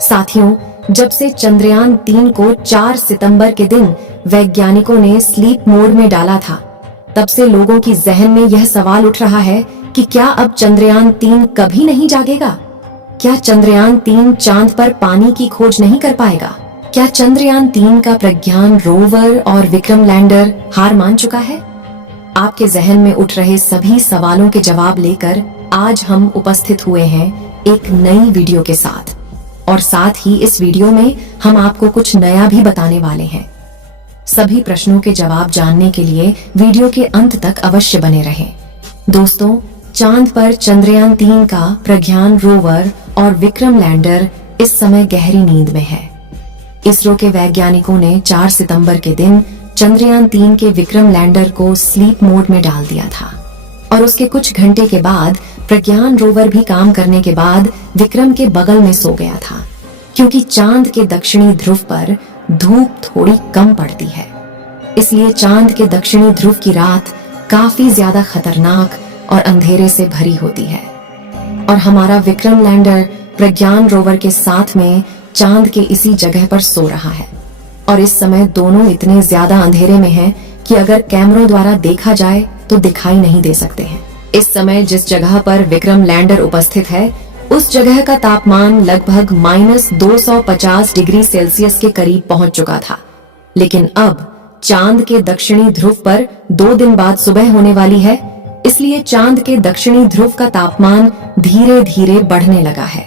साथियों, जब से चंद्रयान 3 को 4 सितंबर के दिन वैज्ञानिकों ने स्लीप मोड में डाला था, तब से लोगों की जहन में यह सवाल उठ रहा है कि क्या अब चंद्रयान 3 कभी नहीं जागेगा? क्या चंद्रयान 3 चांद पर पानी की खोज नहीं कर पाएगा? क्या चंद्रयान 3 का प्रज्ञान रोवर और विक्रम लैंडर हार मान चुका है? आपके जहन में उठ रहे सभी सवालों के जवाब लेकर आज हम उपस्थित हुए हैं एक नई वीडियो के साथ, और साथ ही इस वीडियो में हम आपको कुछ नया भी बताने वाले हैं। सभी प्रश्नों के जवाब जानने के लिए वीडियो के अंत तक अवश्य बने रहें। दोस्तों, चांद पर चंद्रयान 3 का प्रज्ञान रोवर और विक्रम लैंडर इस समय गहरी नींद में है। इसरो के वैज्ञानिकों ने 4 सितंबर के दिन चंद्रयान 3 के विक्रम लैंडर को स्लीप मोड में डाल दिया था, और उसके कुछ घंटे के बाद प्रज्ञान रोवर भी काम करने के बाद विक्रम के बगल में सो गया था, क्योंकि चांद के दक्षिणी ध्रुव पर धूप थोड़ी कम पड़ती है। इसलिए चांद के दक्षिणी ध्रुव की रात काफी ज्यादा खतरनाक और अंधेरे से भरी होती है, और हमारा विक्रम लैंडर प्रज्ञान रोवर के साथ में चांद के इसी जगह पर सो रहा है। और इस समय दोनों इतने ज्यादा अंधेरे में हैं कि अगर कैमरों द्वारा देखा जाए तो दिखाई नहीं दे सकते हैं। इस समय जिस जगह पर विक्रम लैंडर उपस्थित है, उस जगह का तापमान लगभग -250 डिग्री सेल्सियस के करीब पहुंच चुका था। लेकिन अब चांद के दक्षिणी ध्रुव पर 2 दिन बाद सुबह होने वाली है, इसलिए चांद के दक्षिणी ध्रुव का तापमान धीरे धीरे बढ़ने लगा है।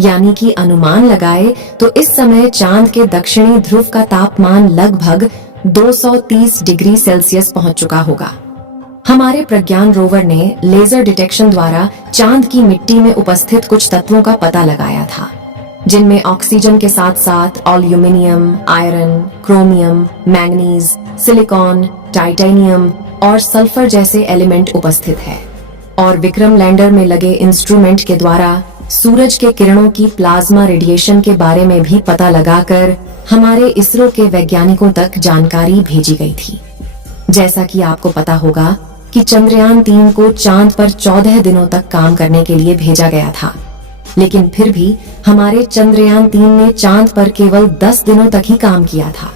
यानी कि अनुमान लगाए तो इस समय चांद के दक्षिणी ध्रुव का तापमान लगभग 230 डिग्री सेल्सियस पहुंच चुका होगा। हमारे प्रज्ञान रोवर ने लेजर डिटेक्शन द्वारा चांद की मिट्टी में उपस्थित कुछ तत्वों का पता लगाया था, जिनमें ऑक्सीजन के साथ साथ aluminium, iron, chromium, manganese, silicon, titanium और सल्फर जैसे एलिमेंट उपस्थित है। और विक्रम लैंडर में लगे इंस्ट्रूमेंट के द्वारा सूरज के किरणों की प्लाज्मा रेडिएशन के बारे में भी पता लगाकर हमारे इसरो के वैज्ञानिकों तक जानकारी भेजी गई थी। जैसा कि आपको पता होगा कि चंद्रयान 3 को चांद पर 14 दिनों तक काम करने के लिए भेजा गया था, लेकिन फिर भी हमारे चंद्रयान 3 ने चांद पर केवल 10 दिनों तक ही काम किया था।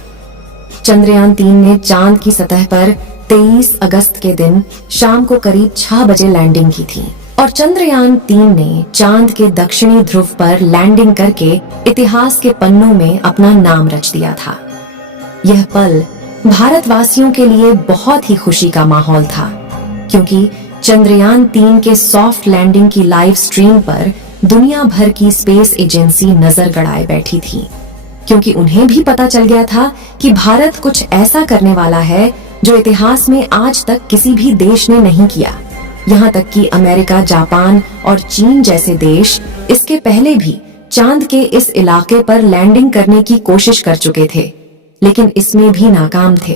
चंद्रयान 3 ने चांद की सतह पर 23 अगस्त के दिन शाम को करीब 6 बजे लैंडिंग की थी, और चंद्रयान 3 ने चांद के दक्षिणी ध्रुव पर लैंडिंग करके इतिहास के पन्नों में अपना नाम रच दिया था। यह पल भारतवासियों के लिए बहुत ही खुशी का माहौल था, क्योंकि चंद्रयान 3 के सॉफ्ट लैंडिंग की लाइव स्ट्रीम पर दुनिया भर की स्पेस एजेंसी नजर गड़ाए बैठी थी, क्योंकि उन्हें भी पता चल गया था कि भारत कुछ ऐसा करने वाला है जो इतिहास में आज तक किसी भी देश ने नहीं किया। यहाँ तक कि अमेरिका, जापान और चीन जैसे देश इसके पहले भी चांद के इस इलाके पर लैंडिंग करने की कोशिश कर चुके थे, लेकिन इसमें भी नाकाम थे।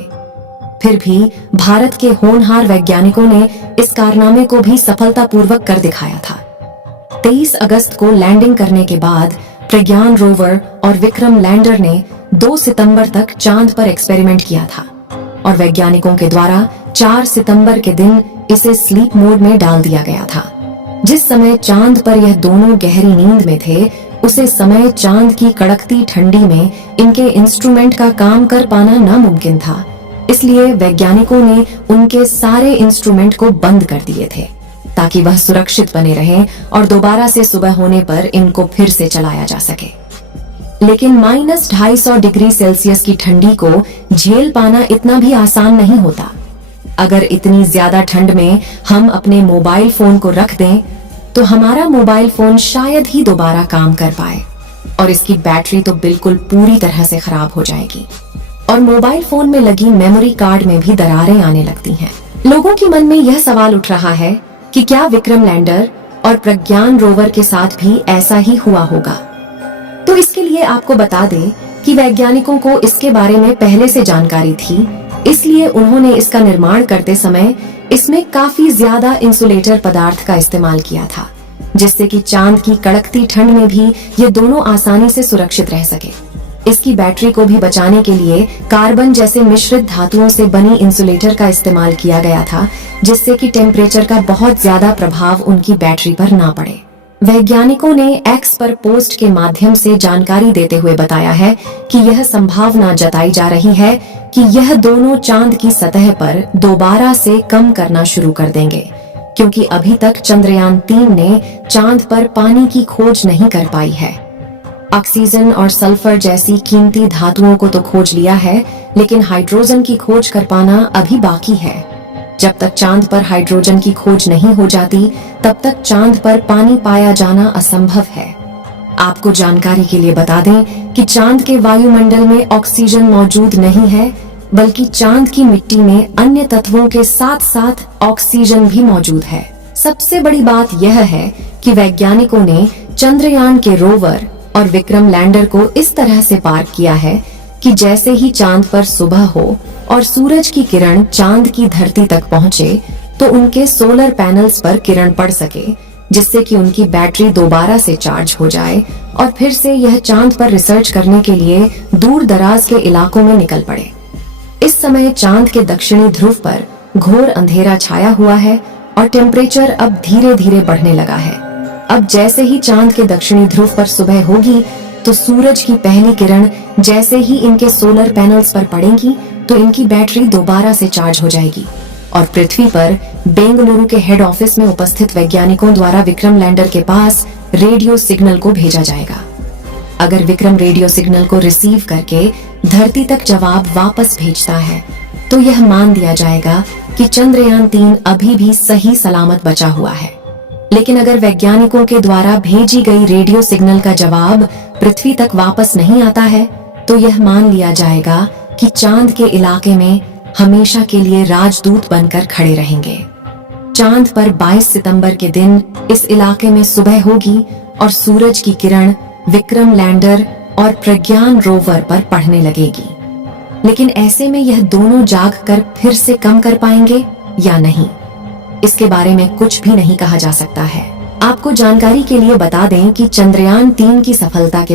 फिर भी भारत के होनहार वैज्ञानिकों ने इस कारनामे को भी सफलतापूर्वक कर दिखाया था। 23 अगस्त को लैंडिंग करने के बाद प्रज्ञान रोवर और विक्रम लैंडर ने 2 सितंबर तक चांद पर एक्सपेरिमेंट किया था, और वैज्ञानिकों के द्वारा 4 सितंबर के दिन इसे स्लीप मोड में डाल दिया गया था। जिस समय चांद पर यह दोनों गहरी नींद में थे, उसे समय चांद की कड़कती ठंडी में इनके इंस्ट्रूमेंट का काम कर पाना नामुमकिन था। इसलिए वैज्ञानिकों ने उनके सारे इंस्ट्रूमेंट को बंद कर दिए थे, ताकि वह सुरक्षित बने रहें और दोबारा से सुबह होने पर इनको फिर से चलाया जा सके। लेकिन -250 डिग्री सेल्सियस की ठंडी को झेल पाना इतना भी आसान नहीं होता। अगर इतनी ज्यादा ठंड में हम अपने मोबाइल फोन को रख दें, तो हमारा मोबाइल फोन शायद ही दोबारा काम कर पाए, और इसकी बैटरी तो बिल्कुल पूरी तरह से खराब हो जाएगी। और मोबाइल फोन में लगी मेमोरी कार्ड में भी दरारें आने लगती हैं। लोगों के मन में यह सवाल उठ रहा है कि क्या विक्रम लैंडर और प्रज्ञान रोवर के साथ भी ऐसा ही हुआ होगा? तो इसके लिए आपको बता दें कि वैज्ञानिकों को इसके बारे में पहले से जानकारी थी, इसलिए उन्होंने इसका निर्माण करते समय इसमें काफी ज्यादा इंसुलेटर पदार्थ का इस्तेमाल किया था, जिससे कि चांद की कड़कती ठंड में भी ये दोनों आसानी से सुरक्षित रह सके। इसकी बैटरी को भी बचाने के लिए कार्बन जैसे मिश्रित धातुओं से बनी इंसुलेटर का इस्तेमाल किया गया था, जिससे कि टेम्परेचर का बहुत ज्यादा प्रभाव उनकी बैटरी पर ना पड़े। वैज्ञानिकों ने एक्स पर पोस्ट के माध्यम से जानकारी देते हुए बताया है कि यह संभावना जताई जा रही है कि यह दोनों चांद की सतह पर दोबारा से कम करना शुरू कर देंगे, क्योंकि अभी तक चंद्रयान 3 ने चांद पर पानी की खोज नहीं कर पाई है। ऑक्सीजन और सल्फर जैसी कीमती धातुओं को तो खोज लिया है, लेकिन हाइड्रोजन की खोज कर पाना अभी बाकी है। जब तक चांद पर हाइड्रोजन की खोज नहीं हो जाती, तब तक चांद पर पानी पाया जाना असंभव है। आपको जानकारी के लिए बता दें कि चांद के वायुमंडल में ऑक्सीजन मौजूद नहीं है, बल्कि चांद की मिट्टी में अन्य तत्वों के साथ साथ ऑक्सीजन भी मौजूद है। सबसे बड़ी बात यह है कि वैज्ञानिकों ने चंद्रयान के रोवर और विक्रम लैंडर को इस तरह से पार्क किया है कि जैसे ही चांद पर सुबह हो और सूरज की किरण चांद की धरती तक पहुंचे, तो उनके सोलर पैनल्स पर किरण पड़ सके, जिससे कि उनकी बैटरी दोबारा से चार्ज हो जाए और फिर से यह चांद पर रिसर्च करने के लिए दूर दराज के इलाकों में निकल पड़े। इस समय चांद के दक्षिणी ध्रुव पर घोर अंधेरा छाया हुआ है और टेम्परेचर अब धीरे धीरे बढ़ने लगा है। अब जैसे ही चांद के दक्षिणी ध्रुव पर सुबह होगी, तो सूरज की पहली किरण जैसे ही इनके सोलर पैनल्स पर पड़ेंगी, तो इनकी बैटरी दोबारा से चार्ज हो जाएगी और पृथ्वी पर बेंगलुरु के हेड ऑफिस में उपस्थित वैज्ञानिकों द्वारा विक्रम लैंडर के पास रेडियो सिग्नल को भेजा जाएगा। अगर विक्रम रेडियो सिग्नल को रिसीव करके धरती तक जवाब वापस भेजता है, तो यह मान दिया जाएगा कि चंद्रयान 3 अभी भी सही सलामत बचा हुआ है। लेकिन अगर वैज्ञानिकों के द्वारा भेजी गई रेडियो सिग्नल का जवाब पृथ्वी तक वापस नहीं आता है, तो यह मान लिया जाएगा कि चांद के इलाके में हमेशा के लिए राजदूत बनकर खड़े रहेंगे। चांद पर 22 सितंबर के दिन इस इलाके में सुबह होगी और सूरज की किरण विक्रम लैंडर और प्रज्ञान रोवर पर पड़ने लगेगी। लेकिन ऐसे में यह दोनों जाग कर फिर से कम कर पाएंगे या नहीं, इसके बारे में कुछ भी नहीं कहा जा सकता है। आपको जानकारी के लिए बता दें कि चंद्रयान 3 की सफलता के